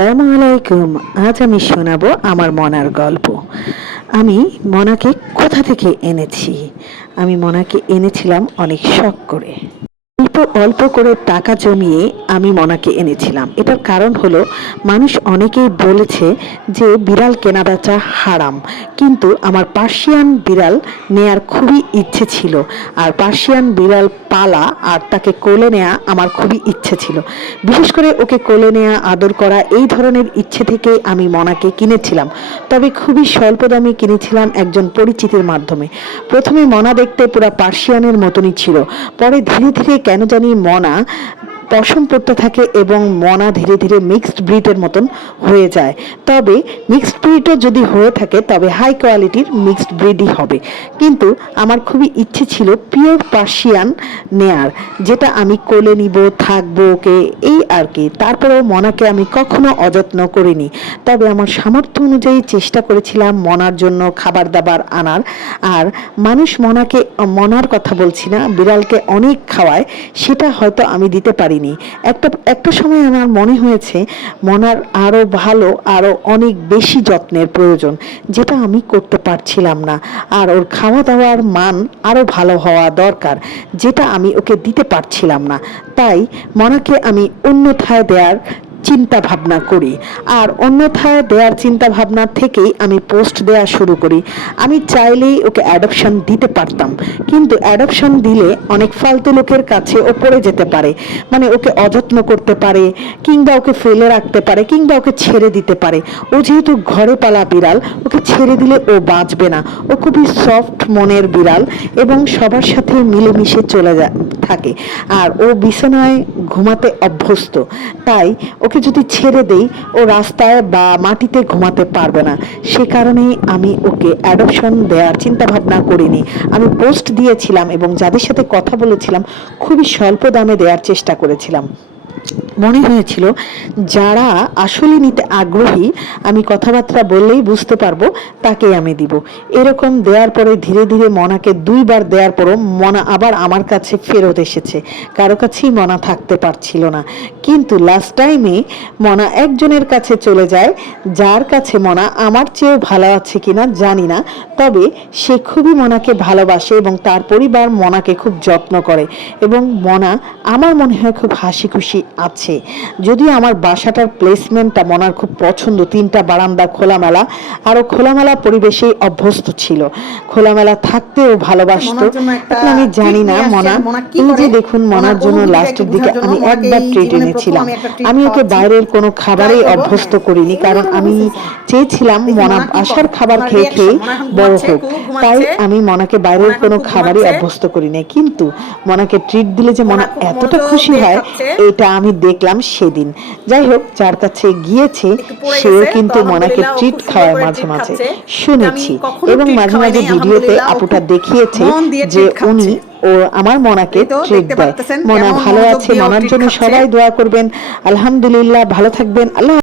আসসালামু আলাইকুম। আজ আমি শোনাবো আমার মনার গল্প। আমি মনাকে কোথা থেকে এনেছি? আমি মনাকে এনেছিলাম অনেক শখ করে। অল্প অল্প করে টাকা জমিয়ে আমি মনাকে এনেছিলাম। এটার কারণ হলো, মানুষ অনেকেই বলেছে যে বিড়াল কেনাবেচা হারাম, কিন্তু আমার পার্সিয়ান বিড়াল নেয়ার খুবই ইচ্ছে ছিল। আর পার্সিয়ান বিড়াল পালা আর তাকে কোলে নেওয়া আমার খুবই ইচ্ছে ছিল। বিশেষ করে ওকে কোলে নেওয়া, আদর করা, এই ধরনের ইচ্ছে থেকে আমি মনাকে কিনেছিলাম। তবে খুবই স্বল্প দামে কিনেছিলাম একজন পরিচিতের মাধ্যমে। প্রথমে মনা দেখতে পুরা পার্সিয়ানের মতনই ছিল। পরে ধীরে ধীরে কেন জানি মনা পশম পড়তে থাকে এবং মনা ধীরে ধীরে মিক্সড ব্রিডের মতন হয়ে যায়। তবে মিক্সড ব্রিডও যদি হয়ে থাকে তবে হাই কোয়ালিটির মিক্সড ব্রিডই হবে। কিন্তু আমার খুবই ইচ্ছে ছিল পিওর পার্সিয়ান নেয়ার, যেটা আমি কোলে নিব, থাকবো ওকে, এই আর কি। তারপরেও মনাকে আমি কখনো অযত্ন করিনি। তবে আমার সামর্থ্য অনুযায়ী চেষ্টা করেছিলাম মনার জন্য খাবার দাবার আনার। আর মানুষ মনার কথা বলছি না, বিড়ালকে অনেক খাওয়ায়, সেটা হয়তো আমি দিতে পারিনি। একটা সময় আমার মনে হয়েছে মনার আরো ভালো, আরো অনেক বেশি যত্নের প্রয়োজন, যেটা আমি করতে পারছিলাম না। আর ওর খাওয়া দাওয়ার মান আরো ভালো হওয়া দরকার, যেটা আমি ওকে দিতে পারছিলাম না। তাই মনাকে আমি অন্যথায় দেওয়ার চিন্তা ভাবনা করি। আর অন্যথায় দেওয়ার চিন্তা ভাবনা থেকেই আমি পোস্ট দেওয়া শুরু করি। আমি চাইলেই ওকে অ্যাডপশন দিতে পারতাম, কিন্তু অ্যাডপশন দিলে অনেক ফালতু লোকের কাছে ও পড়ে যেতে পারে। মানে ওকে অযত্ন করতে পারে, কিংবা ওকে ফেলে রাখতে পারে, কিংবা ওকে ছেড়ে দিতে পারে। ও যেহেতু ঘরে পালা বিড়াল, ওকে ছেড়ে দিলে ও বাঁচবে না। ও খুবই সফট মনের বিড়াল এবং সবার সাথে মিলেমিশে থাকে। আর ও বিছানায় ঘুমাতে অভ্যস্ত। তাই ওকে যদি ছেড়ে দেই, ও রাস্তায় বা মাটিতে ঘুমাতে পারবে না। সে কারণেই আমি ওকে অ্যাডপশন দেওয়ার চিন্তা ভাবনা করিনি। আমি পোস্ট দিয়েছিলাম এবং যাদের সাথে কথা বলেছিলাম খুবই স্বল্প দামে দেওয়ার চেষ্টা করেছিলাম। মনে হয়েছিল যারা আসলে নিতে আগ্রহী, আমি কথাবার্তা বললেই বুঝতে পারবো, তাকে আমি দিব। এরকম দেওয়ার পরে ধীরে ধীরে মনাকে 2বার দেওয়ার পরও মনা আবার আমার কাছে ফেরত এসেছে। কারো কাছেই মনা থাকতে পারছিল না। কিন্তু লাস্ট টাইমে মনা একজনের কাছে চলে যায়, যার কাছে মনা আমার চেয়েও ভালো আছে কিনা জানি না। তবে সে খুবই মনাকে ভালোবাসে এবং তার পরিবার মনাকে খুব যত্ন করে, এবং মনা আমার মনে হয় খুব হাসি খুশি আছে। যদিও আমার বাসাটার প্লেসমেন্টটা মনার খুব পছন্দ, 3টা বারান্দা খোলামেলা, আরো খোলামেলা পরিবেশেই অভ্যস্ত ছিল, খোলামেলা থাকতেও ভালোবাসতো। আমি জানি না মনা, এই যে দেখুন মনার জন্য লাস্টের দিকে আমি একবার ট্রিট এনেছিলাম। আমি ওকে বাইরের কোনো খাবারেই অভ্যস্ত করিনি, কারণ আমি চেয়েছিলাম মনা বাসার খাবার খেয়ে খেয়ে বড় হোক। তাই আমি মনাকে বাইরের কোনো খাবারই অভ্যস্ত করি নাই। কিন্তু মনাকে ট্রিট দিলে যে মনা এতটা খুশি হয়, এটা আমি দেখলাম সেদিন। যাই হোক, যার কাছে গিয়েছে সেও কিন্তু মনাকে ট্রিট খাওয়ায় মাঝে মাঝে, শুনেছি। এবং মাঝে মাঝে ভিডিওতে আপুটা দেখিয়েছে যে উনি ও আমার মনাকে ট্রিট দেয়। মনা ভালো আছে, মনার জন্য সবাই দোয়া করবেন। আলহামদুলিল্লাহ, ভালো থাকবেন। আল্লাহ।